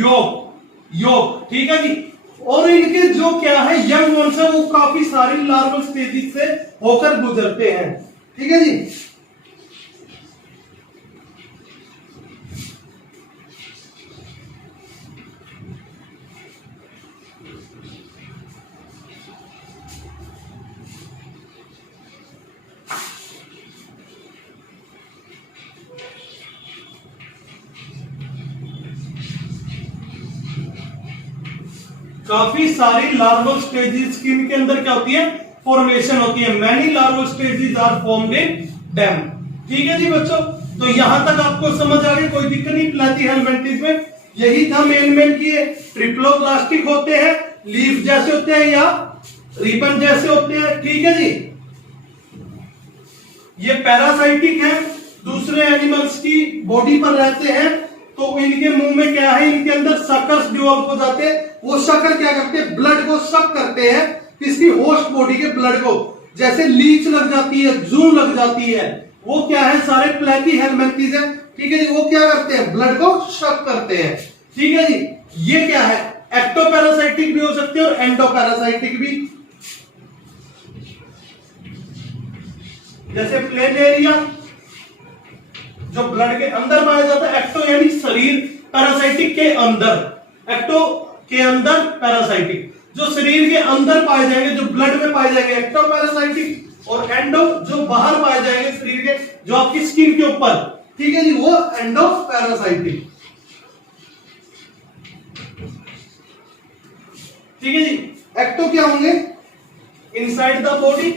योग, ठीक है जी। और इनके जो क्या है यंग वंश है वो काफी सारी लार्वल स्टेजेस से होकर गुजरते हैं, ठीक है जी। काफी सारी लार्वल स्टेजेस की इनके अंदर क्या होती है, फॉर्मेशन होती है। Many larval stages are formed in them, ठीक है जी बच्चों। तो यहां तक आपको समझ आ गई, कोई दिक्कत नहीं। प्लेटीहेलमिंथेस में यही था मेन की, ट्रिप्लोब्लास्टिक होते हैं, लीफ जैसे होते हैं या रिबन जैसे होते हैं, ठीक है जी। ये पैरासाइटिक है, दूसरे एनिमल्स की बॉडी पर रहते हैं। तो इनके मुंह में क्या है, इनके अंदर सकर्स डेवलप हो जाते हैं। वो शकर क्या करते हैं, ब्लड को सक करते हैं, किसकी, होस्ट बॉडी के ब्लड को। जैसे लीच लग जाती है, जून लग जाती है, वो क्या है, सारे प्लेटीहेलमिंथेस है, ठीक है जी। वो क्या करते हैं, ब्लड को सक करते हैं, ठीक है जी। ये क्या है, एक्टोपैरासाइटिक भी हो सकते हैं और एंडोपैरासाइटिक भी। जैसे प्लेनेरिया जो ब्लड के अंदर पाया जाता है, एक्टो यानी शरीर, पैरासाइटिक के अंदर, एक्टो के अंदर, पैरासाइटिक जो शरीर के अंदर पाए जाएंगे, जो ब्लड में पाए जाएंगे, एक्टो पैरासाइटिक। और एंडो जो बाहर पाए जाएंगे शरीर के, जो आपकी स्किन के ऊपर, ठीक है जी, वो एंडो पैरासाइटिक, ठीक है जी। एक्टो क्या होंगे, inside the body,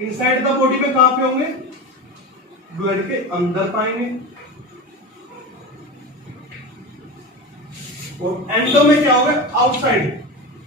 inside the body में कहां पे होंगे, ब्लड के अंदर पाएंगे। और एंडो में क्या होगा, outside,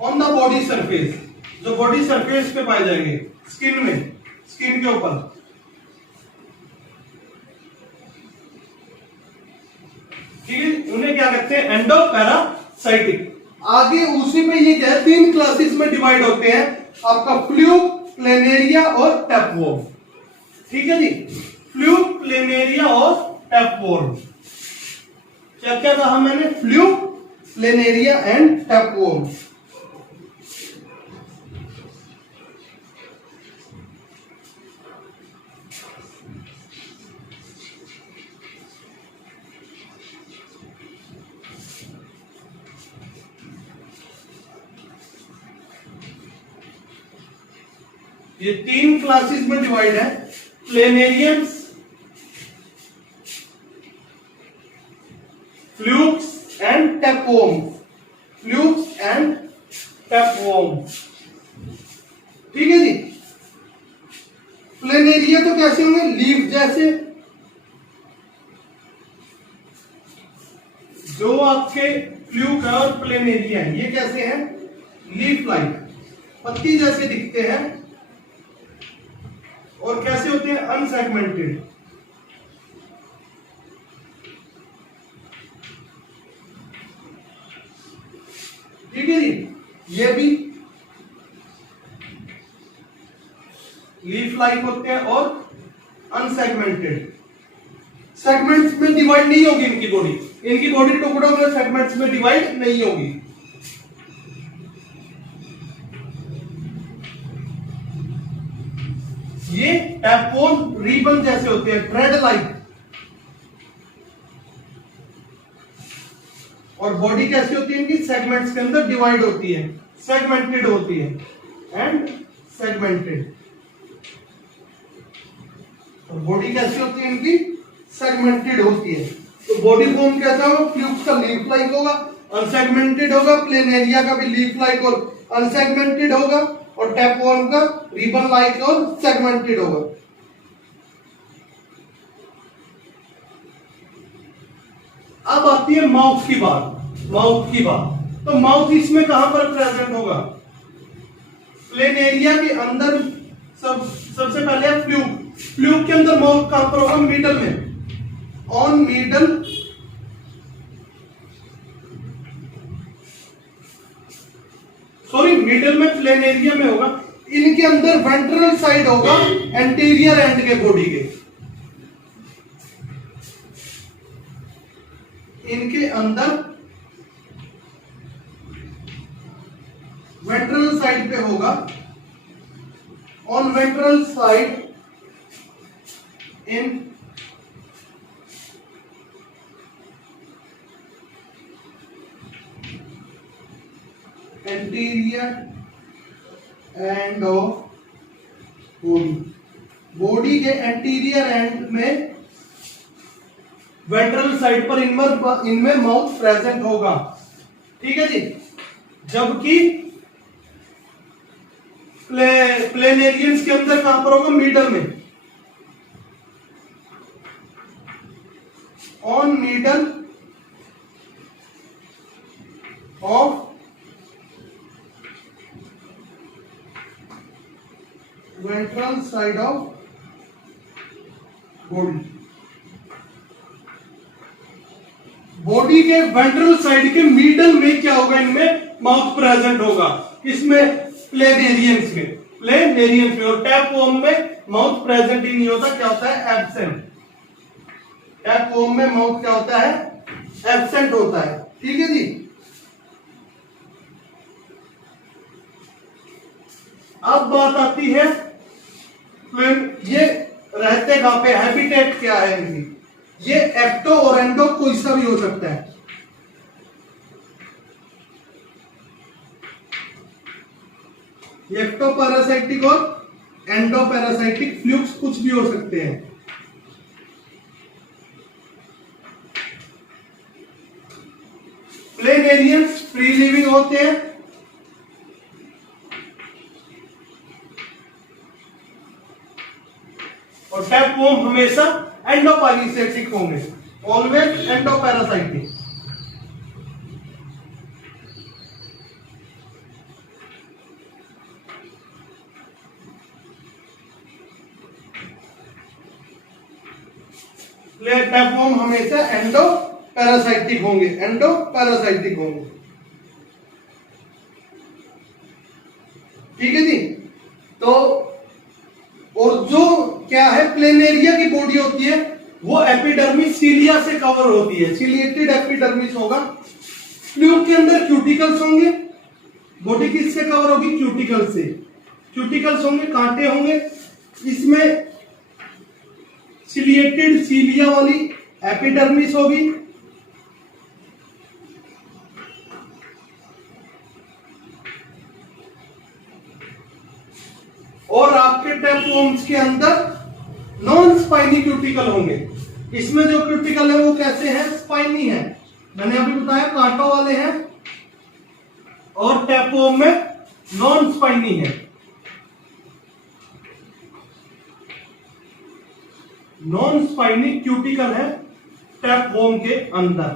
on the body surface, जो बॉडी सरफेस पे पाए जाएंगे, स्किन में, स्किन के ऊपर, ठीक है। उन्हें क्या कहते हैं, एंडो पैरासाइटिक। आगे उसी में ये क्या है, 3 क्लासेस में डिवाइड होते हैं आपका, फ्लूक, प्लेनेरिया और टैपवॉर्म, ठीक है जी। फ्लूक, प्लेनेरिया और टैपवॉर्म, क्या क्या कहा मैंने, फ्लूक, प्लेनेरिया एंड टैपवॉर्म। ये 3 क्लासेस में डिवाइड है, प्लेनेरियंस, फ्लूक्स एंड टैपवॉर्म, फ्लूक्स एंड टैपवॉर्म, ठीक है जी। प्लेनेरिया तो कैसे होंगे, लीफ जैसे, जो आपके फ्लूक है और प्लेनेरिया है, ये कैसे हैं, लीफ लाइक, पत्ती जैसे दिखते हैं। और कैसे होते हैं, अनसेगमेंटेड, ठीक है जी। ये भी लीफ लाइक होते हैं और अनसेगमेंटेड, सेगमेंट्स में डिवाइड नहीं होगी इनकी बॉडी, इनकी बॉडी टुकड़ों में, सेगमेंट्स में डिवाइड नहीं होगी। ये टैपवॉर्म रिबन जैसे होते हैं, थ्रेड लाइक। और बॉडी कैसी होती है इनकी, सेगमेंट्स के अंदर डिवाइड होती है, सेगमेंटेड होती है, एंड सेगमेंटेड। और बॉडी कैसी होती है इनकी, सेगमेंटेड होती है। तो बॉडी फॉर्म कैसा होगा, फ्लूक्स का लीफ लाइक होगा, अनसेगमेंटेड होगा, प्लेनेरिया का भी लीफ लाइक और अनसेगमेंटेड होगा, और टैपवॉर्म का रिबन लाइक और सेगमेंटेड होगा। अब आती है माउथ की बात, माउथ की बात। तो माउथ इसमें कहां पर प्रेजेंट होगा, प्लेनेरिया के अंदर सबसे पहले है फ्लूक, फ्लूक के अंदर माउथ कहां पर होगा, मिडल में, ऑन मिडल, सॉरी मिडल में प्लेनेरिया में होगा, इनके अंदर वेंट्रल साइड होगा एंटीरियर एंड के बॉडी के, इनके अंदर वेंट्रल साइड पे होगा, on ventral side in anterior end of body, body के एंटीरियर एंड में वेंट्रल साइड पर इनमें माउथ प्रेजेंट होगा। ठीक है जी। जबकि प्लेनेरियंस के अंदर कहां पर होगा? मिडल में, on middle of ventral side of body, body के वेंट्रल साइड के मिडल में क्या होगा? इनमें माउथ प्रेजेंट होगा। इसमें प्लेनेरियंस में, प्लेनेरियंस में। और टैपवॉर्म में माउथ प्रेजेंट ही नहीं होता, क्या होता है? एब्सेंट। टैपवॉर्म में माउथ क्या होता है? एब्सेंट होता है। ठीक है जी। अब बात आती है ये रहते कहां पे, हैबिटेट क्या है इनकी? ये एक्टो और एंडो कोई सा भी हो सकता है। एक्टो पैरासाइटिक और एंडो पैरासाइटिक फ्लूक्स कुछ भी हो सकते हैं। प्लेनेरियंस फ्री लिविंग होते हैं, और टैपवॉर्म हमेशा एंडोपैरासाइटिक होंगे, ऑलवेज एंडोपैरासाइटिक। टैपवॉर्म हमेशा एंडोपैरासाइटिक होंगे, एंडोपैरासाइटिक होंगे। ठीक है जी। तो और जो क्या है, प्लेनेरिया की बॉडी होती है वो एपिडर्मिस सीलिया से कवर होती है, सीलिएटेड एपिडर्मिस होगा। फ्लूक के अंदर क्यूटिकल्स होंगे, बॉडी किससे कवर होगी? क्यूटिकल से। क्यूटिकल्स होंगे, कांटे होंगे, इसमें सीलिएटेड सीलिया वाली एपिडर्मिस होगी, और आपके टैपवॉर्म्स के अंदर नॉन स्पाइनी क्यूटिकल होंगे। इसमें जो क्यूटिकल है वो कैसे हैं? स्पाइनी है। मैंने अभी बताया कांटों वाले हैं, और टैपवॉर्म में नॉन स्पाइनी है। नॉन स्पाइनी क्यूटिकल है टैपवॉर्म के अंदर।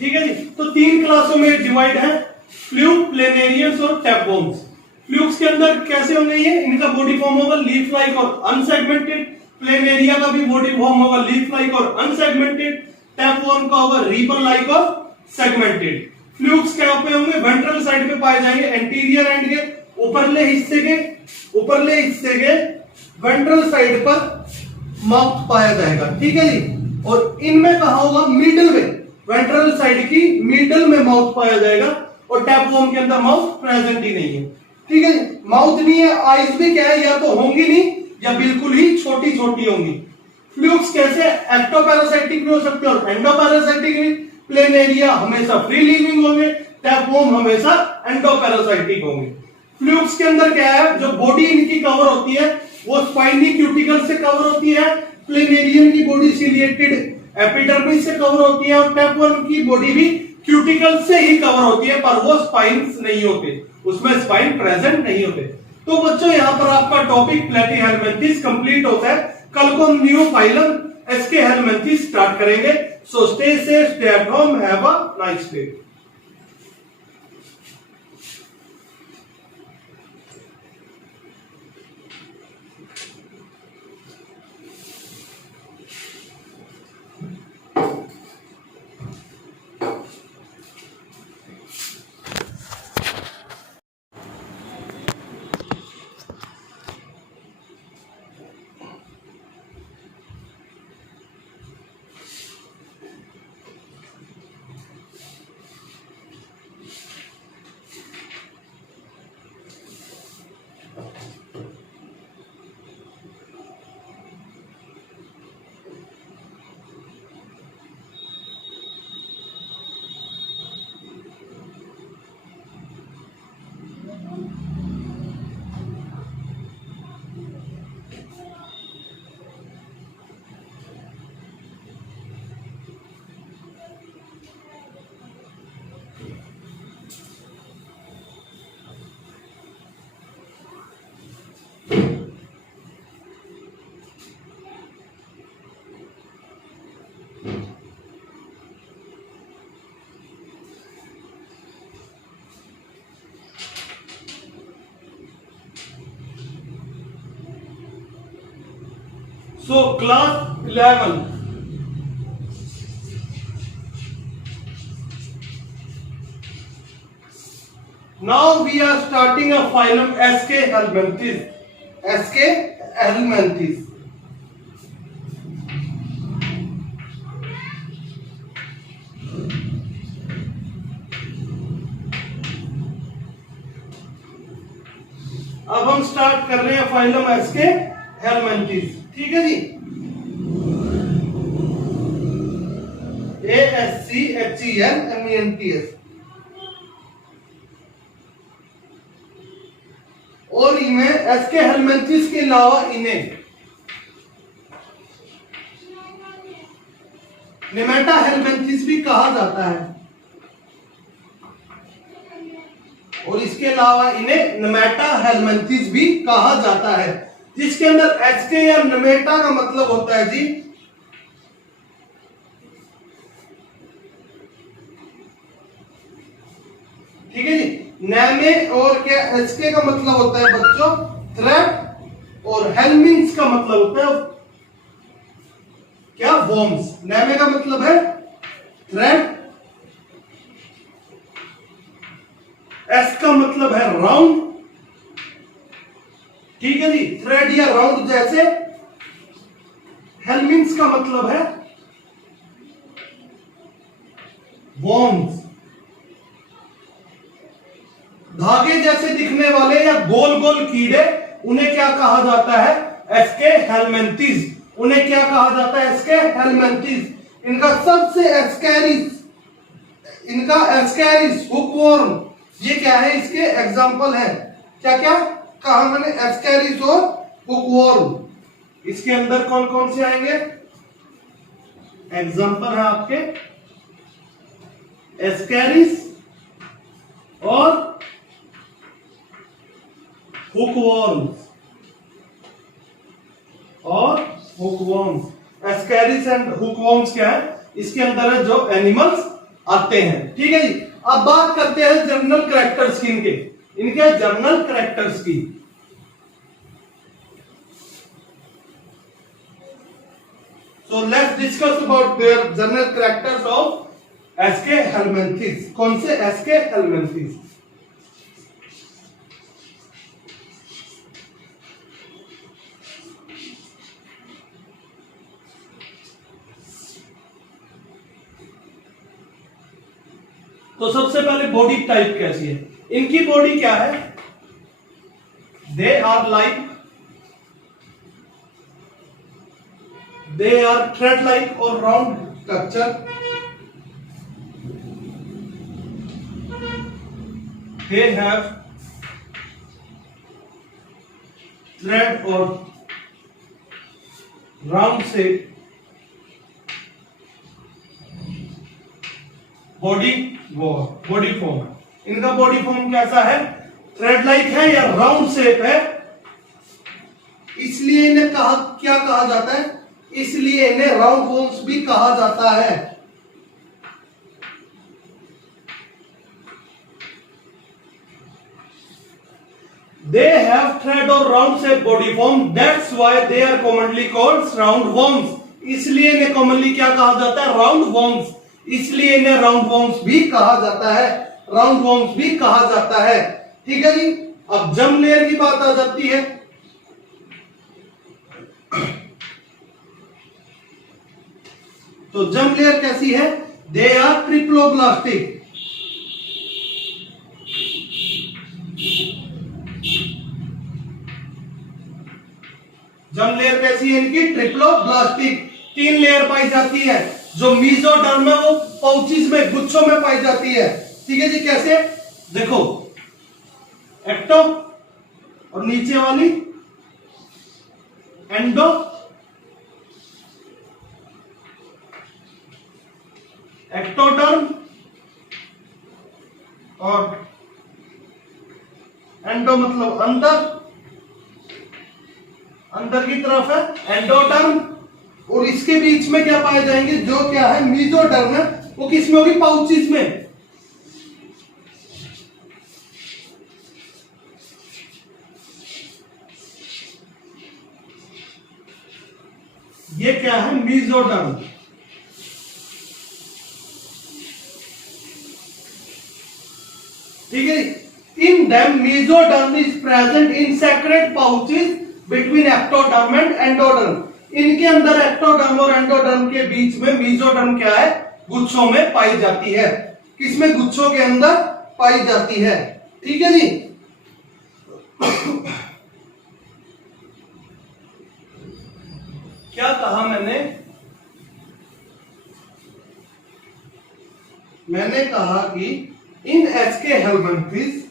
ठीक है जी। तो 3 क्लासों में डिवाइड है, फ्लूक, प्लेनेरियंस और टैपवॉर्म्स। फ्लूक्स के अंदर कैसे होंगे? ये इनका बॉडी फॉर्म होगा लीफ लाइक और अनसेगमेंटेड। प्लेनेरिया का भी बॉडी फॉर्म होगा लीफ लाइक और अनसेगमेंटेड। टैपवॉर्म का होगा रीपर लाइक और सेगमेंटेड। फ्लूक्स क्या पे होंगे? वेंट्रल साइड पे पाए जाएंगे, एंटीरियर एंड के ऊपरले हिस्से के वेंट्रल साइड पर माउथ पाया जाएगा। ठीक है जी। और इनमें कहा होगा? मिडल में, वेंट्रल साइड की मिडल में माउथ पाया जाएगा, और टैपवॉर्म के अंदर माउथ प्रेजेंट ही नहीं है। ठीक है। माउथ नहीं है, आईज भी क्या है? या तो होंगी नहीं या बिल्कुल ही छोटी छोटी होंगी। फ्लूक्स कैसे? एक्टोपैरासाइटिक भी हो सकते हैं और एंडोपैरासाइटिक भी। प्लेनेरिया हमेशा फ्री लिविंग होंगे, टैपवॉर्म हमेशा एंडोपैरासाइटिक होंगे। फ्लूक्स के अंदर क्या है? जो बॉडी इनकी कवर होती है वो स्पाइनी क्यूटिकल से कवर होती है। प्लेनेरियन की बॉडी सीलिएटेड एपिडर्मिस से कवर होती है, और टैपवॉर्म की बॉडी भी क्यूटिकल से ही कवर होती है, पर वो स्पाइन्स नहीं होते, उसमें स्पाइन प्रेजेंट नहीं होते। तो बच्चों यहां पर आपका टॉपिक प्लेटीहेलमिन्थेस कंप्लीट होता है। कल को हम न्यू फाइलम एस्केहेलमिन्थेस स्टार्ट करेंगे। So stay safe, stay at home, have a nice day. So class 11. Now we are starting a phylum SK helminthes. SK helminthes. अब हम स्टार्ट कर रहे हैं फाइलम एसके हेलमेंथिस। ठीक है जी, ASCHELMENTS। और इन्हें एसके हेलमेंथिस के अलावा इन्हें नेमेटा हेलमेंथिस भी कहा जाता है, और इसके अलावा इन्हें नेमेटा हेलमेंथिस भी कहा जाता है, जिसके अंदर एसके या नेमेटा का मतलब होता है जी ठीक है जी, नेमे और क्या एसके का मतलब होता है बच्चों थ्रेड, और हेलमिंथ्स का मतलब होता है क्या वॉर्म्स। नेमे का मतलब है थ्रेड, एस का मतलब है राउंड। ठीक है जी, थ्रेड या राउंड जैसे। हेलमिंथ्स का मतलब है वॉर्म्स, धागे जैसे दिखने वाले या गोल गोल कीड़े, उन्हें क्या कहा जाता है एसके हेलमेंथिस। उन्हें क्या कहा जाता है एसके हेलमेंथिस। इनका सबसे इनका एस्कैरिस हुकवर्म, ये क्या है इसके एग्जाम्पल है। क्या क्या कहा मैंने, एस्कैरिस और हुकवर्म। इसके अंदर कौन कौन से आएंगे एग्जाम्पल है आपके, एस्कैरिस और हुकवर्म्स एस्कैरिस एंड हुकवर्म्स क्या है इसके अंदर है जो एनिमल्स आते हैं। ठीक है जी, अब बात करते हैं जनरल कैरेक्टर्स की, इनके जनरल कैरेक्टर्स की। So let's discuss about their general characters of Aschelminthes. कौन से एसके हेलमेंथिस? तो सबसे पहले बॉडी टाइप कैसी है, इनकी बॉडी क्या है, दे आर थ्रेड लाइक और round structure. They have thread और राउंड शेप बॉडी फॉर्म। इनका बॉडी फॉर्म कैसा है, थ्रेड लाइक है या राउंड शेप है, इसलिए इन्हें क्या कहा जाता है, इसलिए इन्हें राउंड वॉर्म्स भी कहा जाता है। They have thread or round shape body form, that's why they are commonly called round worms। इसलिए इन्हें कॉमनली क्या कहा जाता है, राउंड वॉर्म्स। इसलिए इन्हें राउंड वॉर्म्स भी कहा जाता है, राउंड वॉर्म्स भी कहा जाता है। ठीक है जी, अब जर्म लेयर की बात आ जाती है। तो जर्म लेयर कैसी है, they are triploblastic. Germ layer कैसी है इनकी, ट्रिप्लोब्लास्टिक। 3 लेयर पाई जाती है, जो मीजोडर्म है वो पाउचेस में, गुच्छों में पाई जाती है। ठीक है जी, कैसे देखो, एक्टो और नीचे वाली एंडो, एक्टोडर्म और एंडो मतलब अंदर की तरफ है एंडोडर्म, और इसके बीच में क्या पाए जाएंगे, जो क्या है मीजोडर्म है, वो किसमें होगी, पाउचेस में। ये क्या है, मेसोडर्म। ठीक है, in them mesoderm is present in scattered pouches between ectoderm and endoderm. इनके अंदर एक्टोडर्म और एंडोडर्म के बीच में मेसोडर्म क्या है, गुच्छों में पाई जाती है। किसमें, गुच्छों के अंदर पाई जाती है। ठीक है जी। क्या कहा मैंने कहा कि इन एसके हेलमिंथेस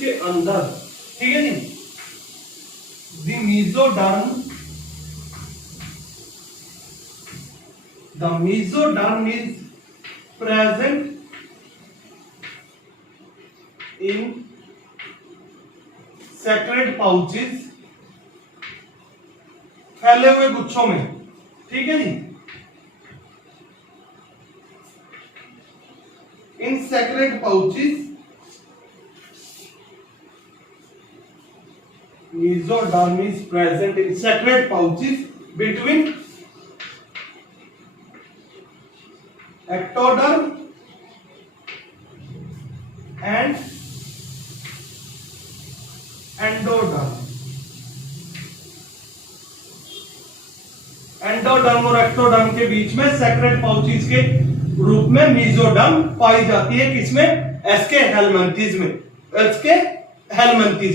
के अंदर, ठीक है जी, the mesoderm is present in scattered pouches, फैले हुए गुच्छों में। ठीक है जी, in scattered pouches, mesoderm is present in scattered pouches between ectoderm and endoderm. Endoderm और एक्टोडर्म के बीच में सेक्रेट पाउचेस के रूप में मेसोडर्म पाई जाती है। किसमें, एसके हेलमिंथेस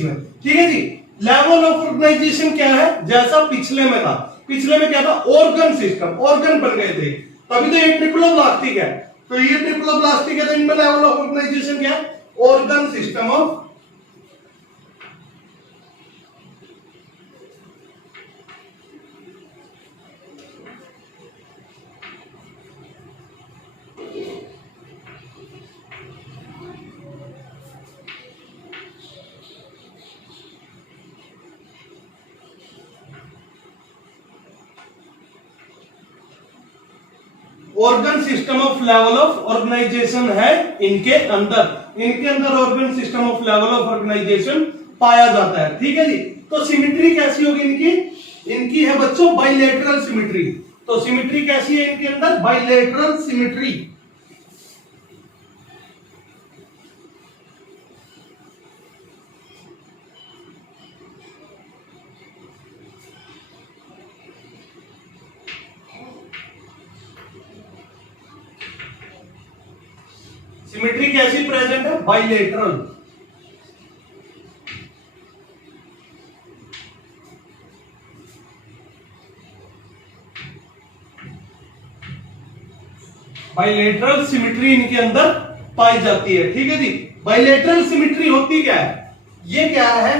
में, ठीक है जी। लेवल ऑफ ऑर्गेनाइजेशन क्या है, जैसा पिछले में था। पिछले में क्या था, ऑर्गन सिस्टम, ऑर्गन बन गए थे, तभी तो ये ट्रिप्लोब्लास्टिक है। तो ये ट्रिप्लोब्लास्टिक है, तो इनमें लेवल ऑफ ऑर्गेनाइजेशन क्या है, organ system of organ system of level of organisation है इनके अंदर organ system of level of organisation पाया जाता है। ठीक है जी। तो सिमेट्री कैसी होगी इनकी है बच्चों बाइलेटरल सिमेट्री। तो सिमेट्री कैसी है इनके अंदर, बाइलेटरल सिमेट्री। सिमेट्री कैसी प्रेजेंट है, बाइलेटरल। बाइलेटरल सिमेट्री इनके अंदर पाई जाती है। ठीक है जी। बाइलेटरल सिमेट्री होती क्या है, ये क्या है,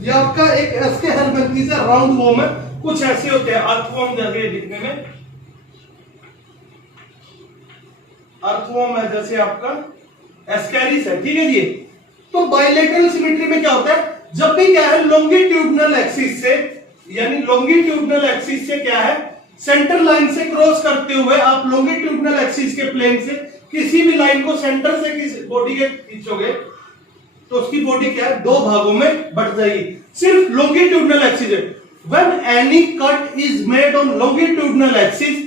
ये आपका एक एसके हेलमिंथेस है, राउंड वॉर्म है, कुछ ऐसे होते हैं अर्थवॉर्म जैसे दिखने में, अर्थवॉर्म है जैसे आपका एस्कैरिस है। ठीक है जी। तो बाइलेटरल सिमेट्री में क्या होता है, जब भी क्या है लॉन्गिट्यूडनल एक्सिस से, यानी लॉन्गिट्यूडनल एक्सिस से क्या है सेंटर लाइन से क्रॉस करते हुए आप लॉन्गिट्यूडनल एक्सिस के प्लेन से किसी भी लाइन को सेंटर से किसी बॉडी के खींचोगे तो उसकी बॉडी क्या है, दो भागों में बढ़ जाएगी। सिर्फ लॉन्गिट्यूडनल एक्सिस है। When any cut is made on longitudinal axis,